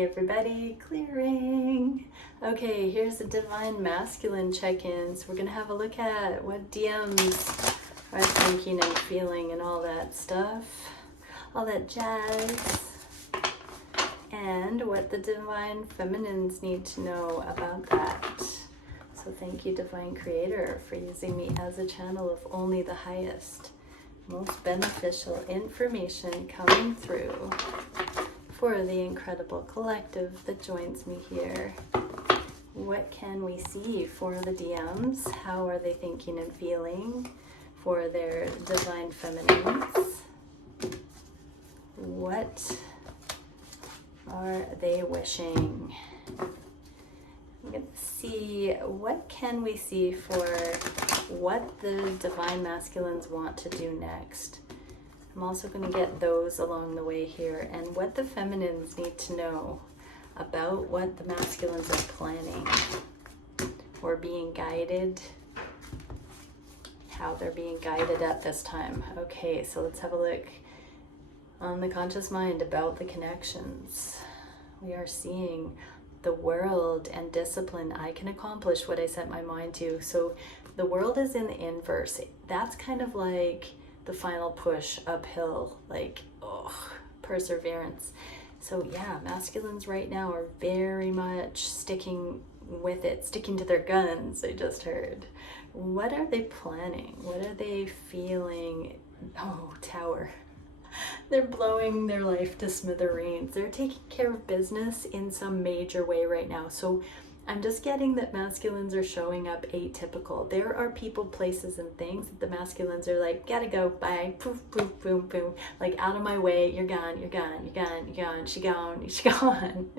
Hey everybody, clearing. Okay, here's the Divine Masculine check-ins. We're gonna have a look at what DMs are thinking and feeling and all that stuff, all that jazz, and what the Divine Feminines need to know about that. So thank you, Divine Creator, for using me as a channel of only the highest, most beneficial information coming through for the incredible collective that joins me here. What can we see for the DMs? How are they thinking and feeling for their Divine Feminines? What are they wishing? I'm going to see, what can we see for what the Divine Masculines want to do next? I'm also going to get those along the way here, and what the Feminines need to know about what the Masculines are planning or being guided, how they're being guided at this time. Okay, so let's have a look on the conscious mind about the connections. We are seeing the world and discipline. I can accomplish what I set my mind to. So the world is in the inverse. That's kind of like the final push uphill, like, oh, perseverance. So yeah, masculines right now are very much sticking with it, sticking to their guns, I just heard. What are they planning? What are they feeling? Oh, Tower. They're blowing their life to smithereens. They're taking care of business in some major way right now. So I'm just getting that masculines are showing up atypical. There are people, places, and things that the masculines are like, gotta go, bye, poof, poof, boom, boom. Like, out of my way, you're gone, you're gone, you're gone, you're gone, she gone, she gone.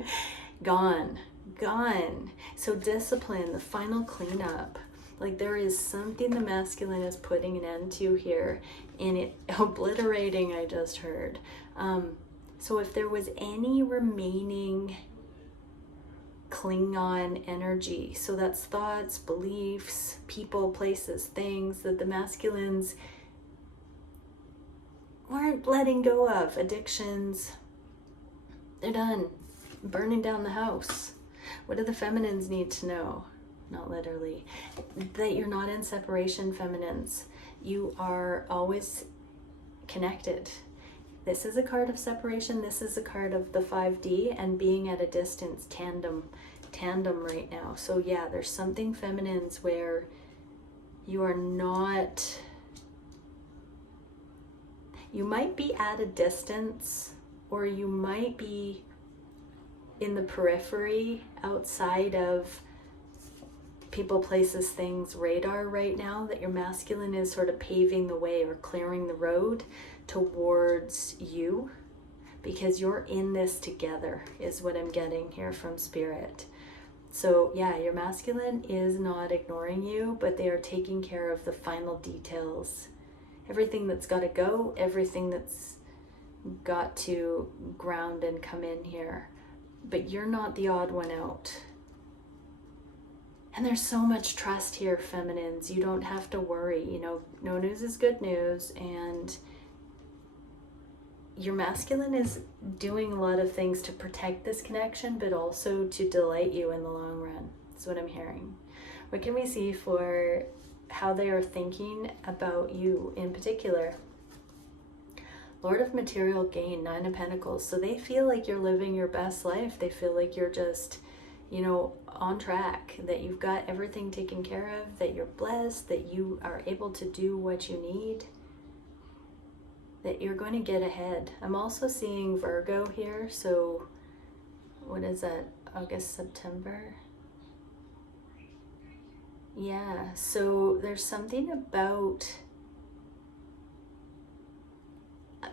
Gone, gone. So discipline, the final cleanup. Like, there is something the masculine is putting an end to here, and it obliterating, I just heard. So if there was any remaining Klingon energy, so that's thoughts, beliefs, people, places, things that the masculines weren't letting go of, addictions, they're done, burning down the house. What do the feminines need to know? Not literally, that you're not in separation, feminines. You are always connected. This is a card of separation. This is a card of the 5D and being at a distance, tandem right now. So yeah, there's something feminines where you are not, you might be at a distance, or you might be in the periphery outside of people, places, things, radar right now, that your masculine is sort of paving the way or clearing the road towards you, because you're in this together is what I'm getting here from Spirit. So yeah, your masculine is not ignoring you, but they are taking care of the final details. Everything that's got to go, everything that's got to ground and come in here. But you're not the odd one out. And there's so much trust here, feminines. You don't have to worry. You know, no news is good news. And your masculine is doing a lot of things to protect this connection, but also to delight you in the long run. That's what I'm hearing. What can we see for how they are thinking about you in particular? Lord of Material Gain, 9 of Pentacles. So they feel like you're living your best life. They feel like you're just, you know, on track, that you've got everything taken care of, that you're blessed, that you are able to do what you need, that you're going to get ahead. I'm also seeing Virgo here. So what is that? August, September? Yeah, so there's something about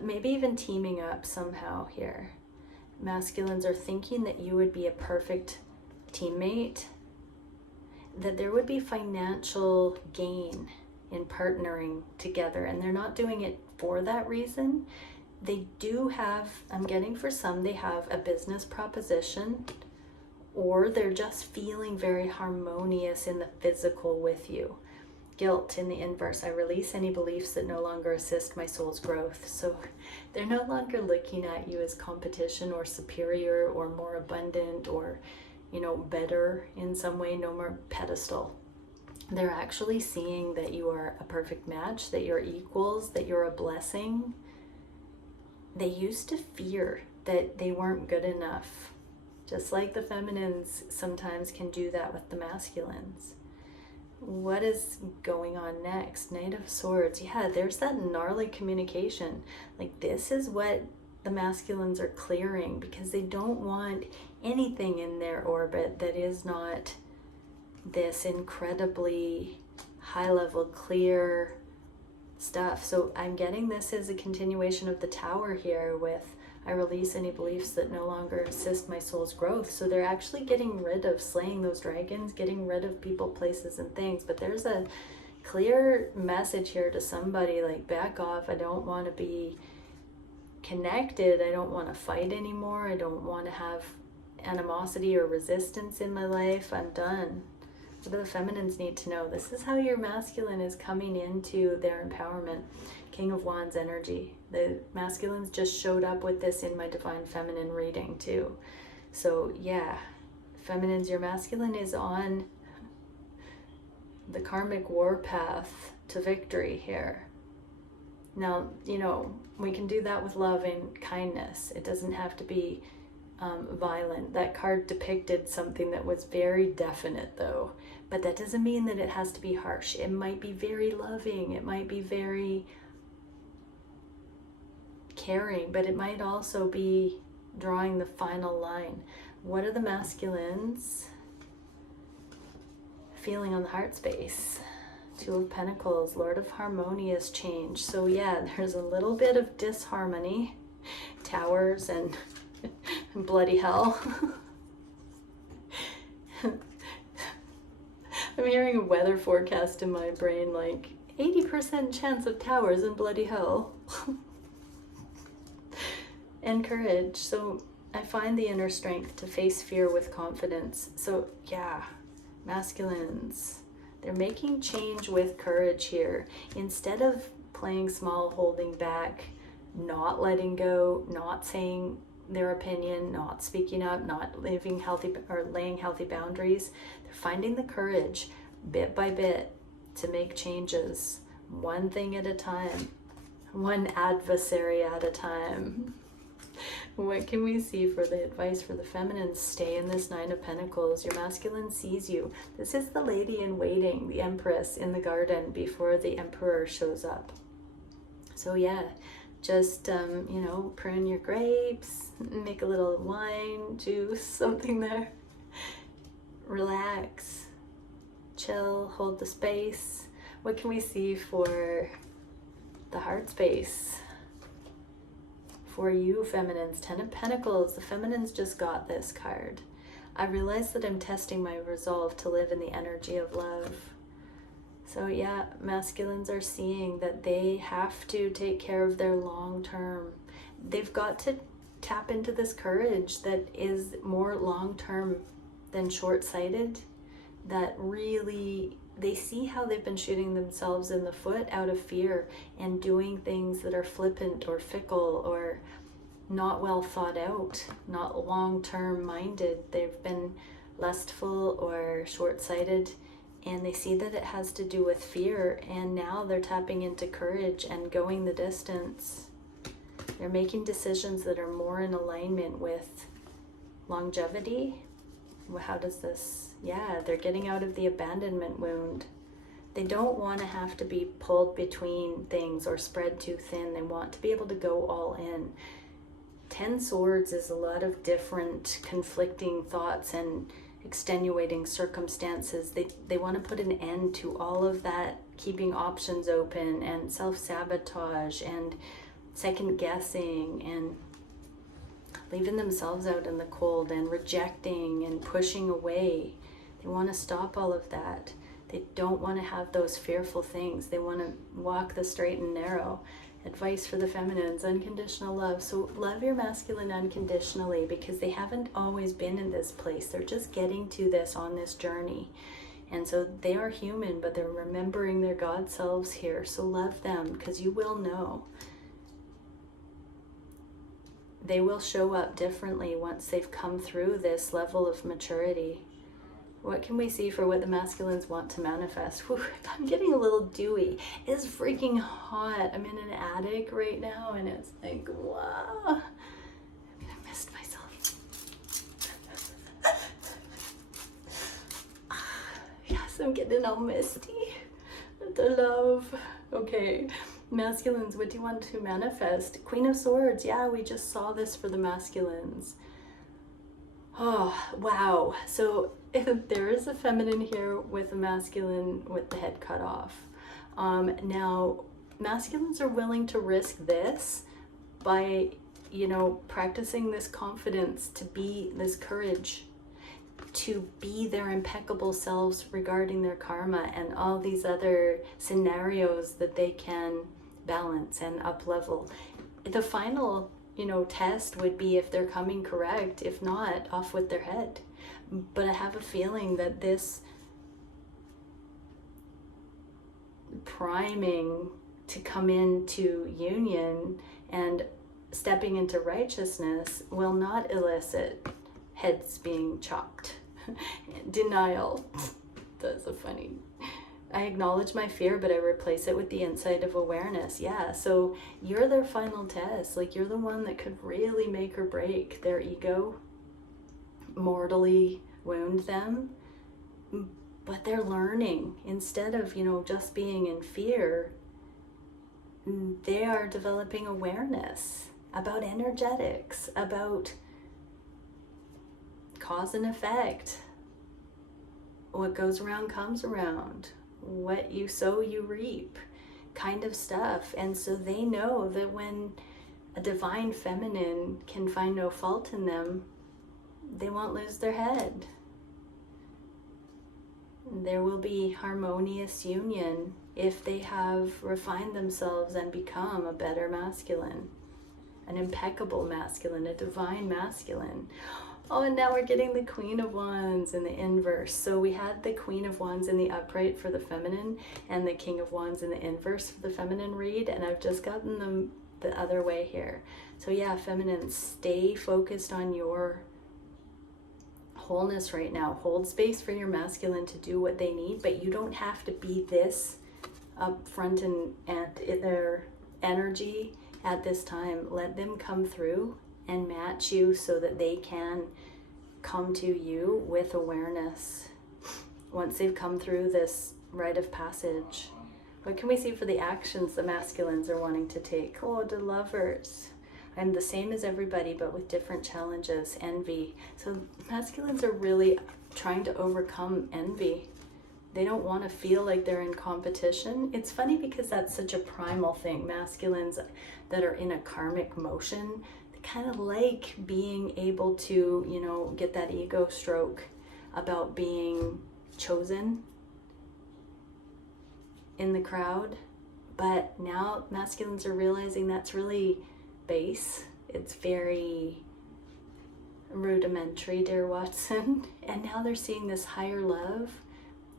maybe even teaming up somehow here. Masculines are thinking that you would be a perfect teammate, that there would be financial gain in partnering together, and they're not doing it for that reason. They do have, I'm getting for some, they have a business proposition, or they're just feeling very harmonious in the physical with you. Guilt in the inverse. I release any beliefs that no longer assist my soul's growth. So they're no longer looking at you as competition or superior or more abundant or, you know, better in some way. No more pedestal. They're actually seeing that you are a perfect match, that you're equals, that you're a blessing. They used to fear that they weren't good enough. Just like the feminines sometimes can do that with the masculines. What is going on next? Knight of Swords. Yeah, there's that gnarly communication. Like, this is what the masculines are clearing, because they don't want anything in their orbit that is not this incredibly high level, clear stuff. So I'm getting this as a continuation of the Tower here with, I release any beliefs that no longer assist my soul's growth. So they're actually getting rid of slaying those dragons, getting rid of people, places, and things. But there's a clear message here to somebody, like, back off. I don't want to be connected. I don't want to fight anymore. I don't want to have animosity or resistance in my life. I'm done. What do the feminines need to know? This is how your masculine is coming into their empowerment. King of Wands energy. The masculines just showed up with this in my Divine Feminine reading too. So yeah, feminines, your masculine is on the karmic war path to victory here. Now, you know, we can do that with love and kindness. It doesn't have to be violent. That card depicted something that was very definite though, but that doesn't mean that it has to be harsh. It might be very loving, it might be very caring, but it might also be drawing the final line. What are the masculines feeling on the heart space? Two of Pentacles, Lord of Harmonious change. So yeah, there's a little bit of disharmony, towers and bloody hell. I'm hearing a weather forecast in my brain, like 80% chance of towers and bloody hell. And courage. So I find the inner strength to face fear with confidence. So yeah, masculines, they're making change with courage here. Instead of playing small, holding back, not letting go, not saying their opinion, not speaking up, not living healthy or laying healthy boundaries, they're finding the courage bit by bit to make changes, one thing at a time, one adversary at a time. What can we see for the advice for the feminines? Stay in this Nine of Pentacles. Your masculine sees you. This is the lady in waiting, the Empress in the garden before the Emperor shows up. So yeah, just, you know, prune your grapes, make a little wine, juice, something there. Relax, chill, hold the space. What can we see for the heart space? For you feminines, Ten of Pentacles. The feminines just got this card. I realize that I'm testing my resolve to live in the energy of love. So yeah, masculines are seeing that they have to take care of their long term. They've got to tap into this courage that is more long term than short-sighted, that really, they see how they've been shooting themselves in the foot out of fear and doing things that are flippant or fickle or not well thought out, not long-term minded. They've been lustful or short-sighted, and they see that it has to do with fear, and now they're tapping into courage and going the distance. They're making decisions that are more in alignment with longevity. How does this, yeah, they're getting out of the abandonment wound. They don't want to have to be pulled between things or spread too thin. They want to be able to go all in. 10 Swords is a lot of different conflicting thoughts and extenuating circumstances. They want to put an end to all of that, keeping options open and self-sabotage and second guessing and leaving themselves out in the cold and rejecting and pushing away. They want to stop all of that. They don't want to have those fearful things. They want to walk the straight and narrow. Advice for the feminines, unconditional love. So love your masculine unconditionally, because they haven't always been in this place. They're just getting to this on this journey. And so they are human, but they're remembering their God selves here. So love them, because you will know. They will show up differently once they've come through this level of maturity. What can we see for what the masculines want to manifest? Whew, I'm getting a little dewy. It's freaking hot. I'm in an attic right now, and it's like, wow. I missed myself. Yes, I'm getting all misty. The love. Okay. Masculines, what do you want to manifest? Queen of Swords. Yeah, we just saw this for the masculines. Oh, wow. So there is a feminine here with a masculine with the head cut off. Now, masculines are willing to risk this by, practicing this confidence, to be this courage, to be their impeccable selves regarding their karma and all these other scenarios that they can balance and up level. The final test would be if they're coming correct. If not, off with their head. But I have a feeling that this priming to come into union and stepping into righteousness will not elicit heads being chopped. Denial. That's a funny. I acknowledge my fear, but I replace it with the insight of awareness. Yeah, so you're their final test. Like, you're the one that could really make or break their ego, mortally wound them. But they're learning. Instead of, just being in fear, they are developing awareness about energetics, about cause and effect. What goes around comes around. What you sow, you reap, kind of stuff. And so they know that when a divine feminine can find no fault in them, they won't lose their head. There will be harmonious union if they have refined themselves and become a better masculine, an impeccable masculine, a divine masculine. Oh, and now we're getting the Queen of Wands in the inverse. So we had the Queen of Wands in the upright for the feminine and the King of Wands in the inverse for the feminine read, and I've just gotten them the other way here. So yeah, feminine, stay focused on your wholeness right now. Hold space for your masculine to do what they need, but you don't have to be this up front and their energy at this time. Let them come through and match you so that they can come to you with awareness once they've come through this rite of passage. What can we see for the actions the masculines are wanting to take? Oh, the Lovers. I'm the same as everybody, but with different challenges. Envy. So masculines are really trying to overcome envy. They don't want to feel like they're in competition. It's funny because that's such a primal thing. Masculines that are in a karmic motion, kind of like being able to, get that ego stroke about being chosen in the crowd. But now masculines are realizing that's really base. It's very rudimentary, dear Watson. And now they're seeing this higher love.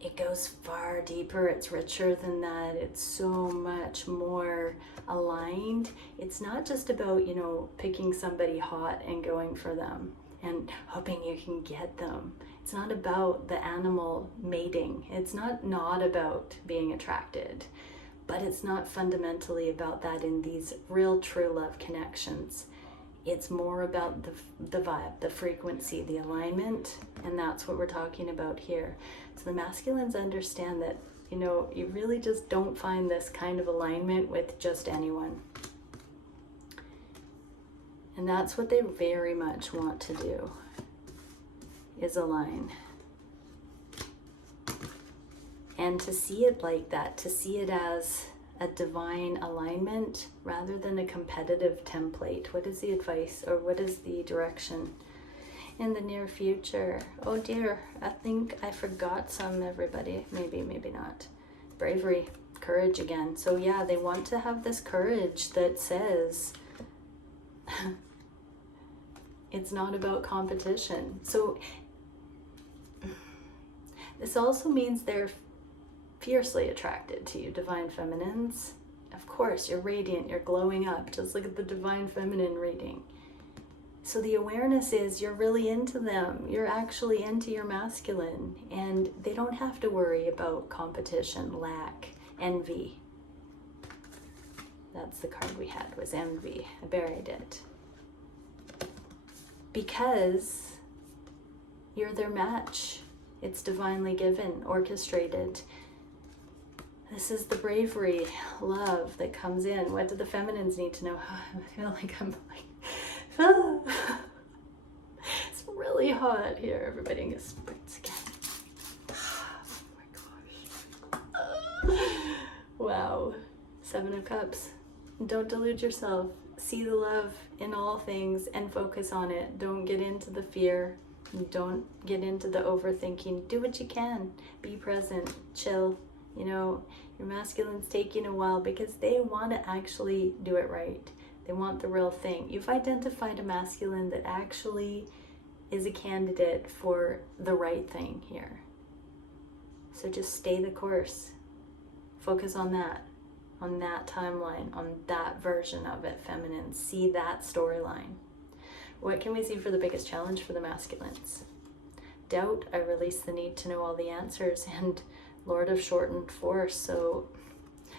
It goes far deeper. It's richer than that. It's so much more aligned. It's not just about, picking somebody hot and going for them and hoping you can get them. It's not about the animal mating. It's not about being attracted, but it's not fundamentally about that in these real true love connections. It's more about the vibe, the frequency, the alignment, and that's what we're talking about here. So the masculines understand that, you really just don't find this kind of alignment with just anyone. And that's what they very much want to do, is align. And to see it like that, to see it as a divine alignment rather than a competitive template. What is the advice, or what is the direction in the near future? Oh dear, I think I forgot some, everybody. Maybe not. Bravery, courage again. So yeah, they want to have this courage that says it's not about competition. So This also means they're fiercely attracted to you, divine feminines. Of course, you're radiant, you're glowing up. Just look at the divine feminine reading. So the awareness is you're really into them. You're actually into your masculine, and they don't have to worry about competition, lack, envy. That's the card we had, was envy. I buried it. Because you're their match. It's divinely given, orchestrated. This is the bravery, love that comes in. What do the feminines need to know? I feel like I'm it's really hot here. Everybody in his spritz again. Oh my gosh. Wow. 7 of Cups. Don't delude yourself. See the love in all things and focus on it. Don't get into the fear. Don't get into the overthinking. Do what you can. Be present. Chill. You know, your masculine's taking a while because they want to actually do it right. They want the real thing. You've identified a masculine that actually is a candidate for the right thing here. So just stay the course. Focus on that timeline, on that version of it, feminine. See that storyline. What can we see for the biggest challenge for the masculines? Doubt. I release the need to know all the answers, and Lord of Shortened Force. So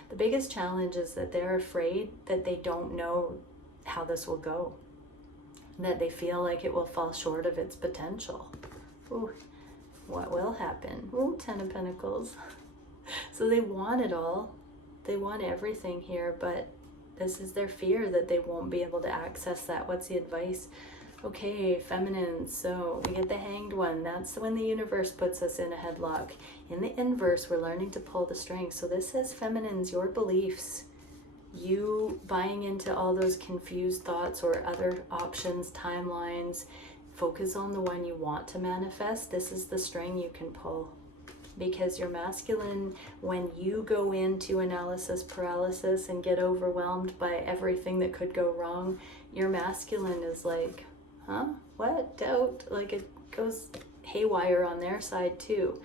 the biggest challenge is that they're afraid that they don't know how this will go, that they feel like it will fall short of its potential. Ooh, what will happen? Ooh, 10 of Pentacles. So they want it all. They want everything here, but this is their fear that they won't be able to access that. What's the advice? Okay, feminine, so we get the Hanged One. That's when the universe puts us in a headlock. In the inverse, we're learning to pull the strings. So this says, feminines, your beliefs, you buying into all those confused thoughts or other options, timelines, focus on the one you want to manifest. This is the string you can pull. Because your masculine, when you go into analysis paralysis and get overwhelmed by everything that could go wrong, your masculine is like, huh? What? Doubt? Like, it goes haywire on their side too.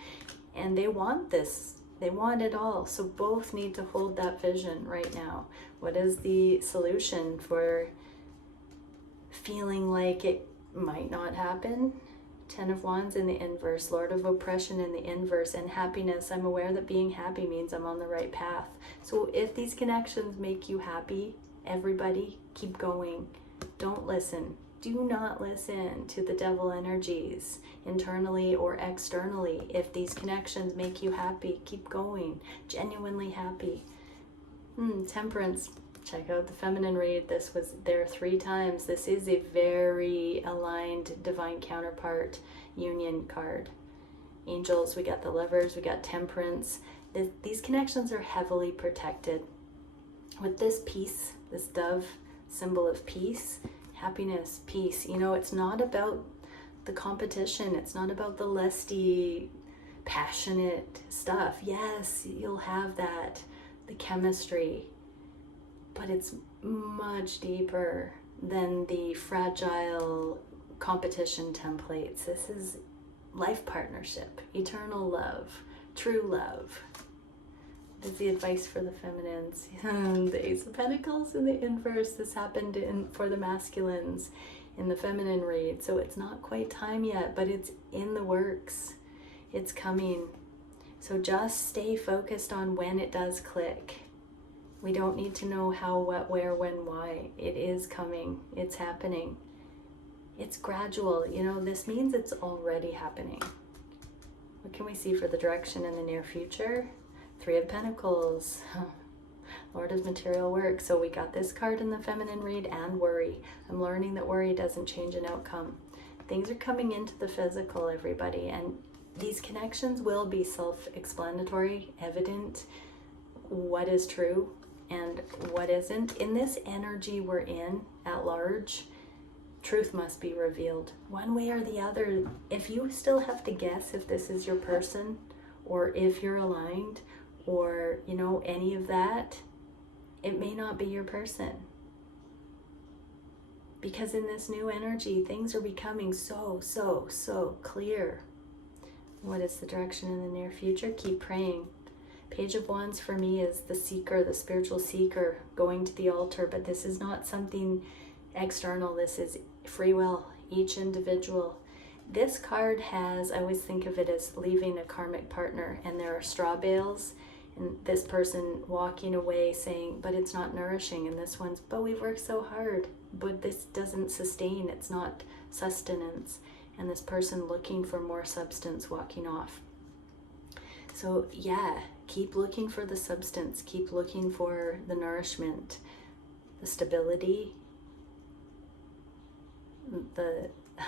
And they want this. They want it all. So both need to hold that vision right now. What is the solution for feeling like it might not happen? 10 of Wands in the inverse, Lord of Oppression in the inverse, and happiness. I'm aware that being happy means I'm on the right path. So if these connections make you happy, everybody, keep going. Don't listen. Do not listen to the devil energies, internally or externally. If these connections make you happy, keep going. Genuinely happy. Temperance. Check out the feminine read. This was there 3 times. This is a very aligned divine counterpart union card. Angels, we got the Lovers, we got Temperance. These connections are heavily protected. With this peace, this dove, symbol of peace, happiness, peace. You know, it's not about the competition. It's not about the lusty, passionate stuff. Yes, you'll have that, the chemistry. But it's much deeper than the fragile competition templates. This is life partnership, eternal love, true love. That's the advice for the feminines. The Ace of Pentacles in the inverse. This happened for the masculines in the feminine read. So it's not quite time yet, but it's in the works. It's coming. So just stay focused on when it does click. We don't need to know how, what, where, when, why. It is coming. It's happening. It's gradual. You know, this means it's already happening. What can we see for the direction in the near future? 3 of Pentacles. Lord of Material Work. So we got this card in the feminine read and worry. I'm learning that worry doesn't change an outcome. Things are coming into the physical, everybody. And these connections will be self-explanatory, evident, what is true and what isn't. In this energy we're in at large, truth must be revealed one way or the other. If you still have to guess if this is your person or if you're aligned or, you know, any of that, it may not be your person. Because in this new energy, things are becoming so clear. What is the direction in the near future? Keep praying. Page of Wands for me is the seeker, the spiritual seeker, going to the altar, but this is not something external. This is free will, each individual. This card has, I always think of it as leaving a karmic partner, and there are straw bales, and this person walking away saying, but it's not nourishing, and this one's, but we've worked so hard, but this doesn't sustain, it's not sustenance, and this person looking for more substance walking off. So yeah, keep looking for the substance, keep looking for the nourishment, the stability,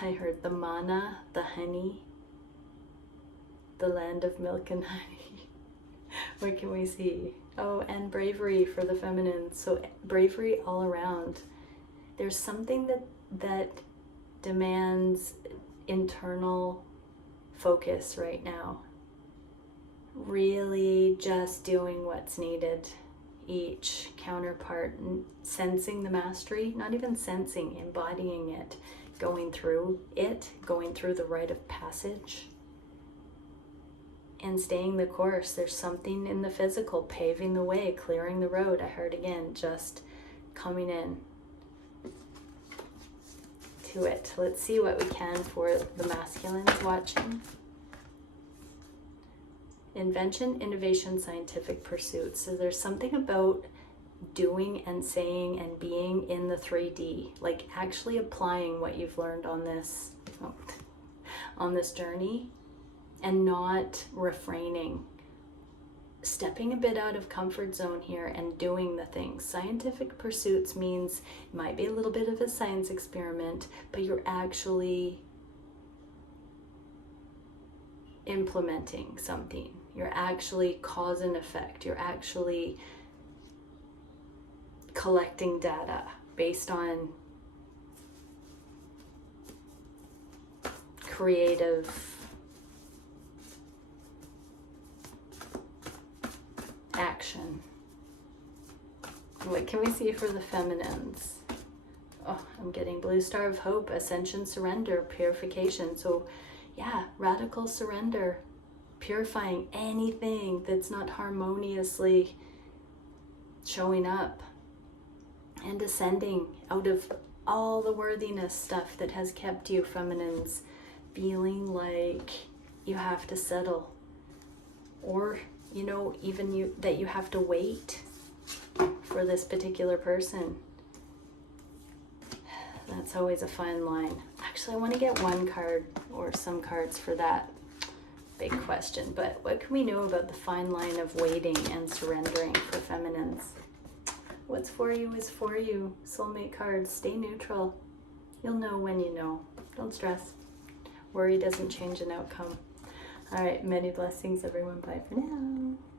I heard the manna, the honey, the land of milk and honey. What can we see? Oh, and bravery for the feminine. So bravery all around. There's something that demands internal focus right now. Really just doing what's needed. Each counterpart, sensing the mastery, not even sensing, embodying it, going through the rite of passage, and staying the course. There's something in the physical, paving the way, clearing the road. I heard again, just coming in to it. Let's see what we can for the masculines watching. Invention, innovation, scientific pursuits. So there's something about doing and saying and being in the 3D, like actually applying what you've learned on this journey, and not refraining, stepping a bit out of comfort zone here and doing the things. Scientific pursuits means it might be a little bit of a science experiment, but you're actually implementing something. You're actually cause and effect. You're actually collecting data based on creative action. What can we see for the feminines? Oh, I'm getting Blue Star of Hope, Ascension, Surrender, Purification. So yeah, radical surrender, purifying anything that's not harmoniously showing up, and ascending out of all the worthiness stuff that has kept you, feminines, feeling like you have to settle, or even that you have to wait for this particular person. That's always a fine line. Actually, I want to get one card or some cards for that big question. But what can we know about the fine line of waiting and surrendering for feminines? What's for you is for you. Soulmate cards, stay neutral. You'll know when you know. Don't stress. Worry doesn't change an outcome. All right, many blessings, everyone. Bye for now.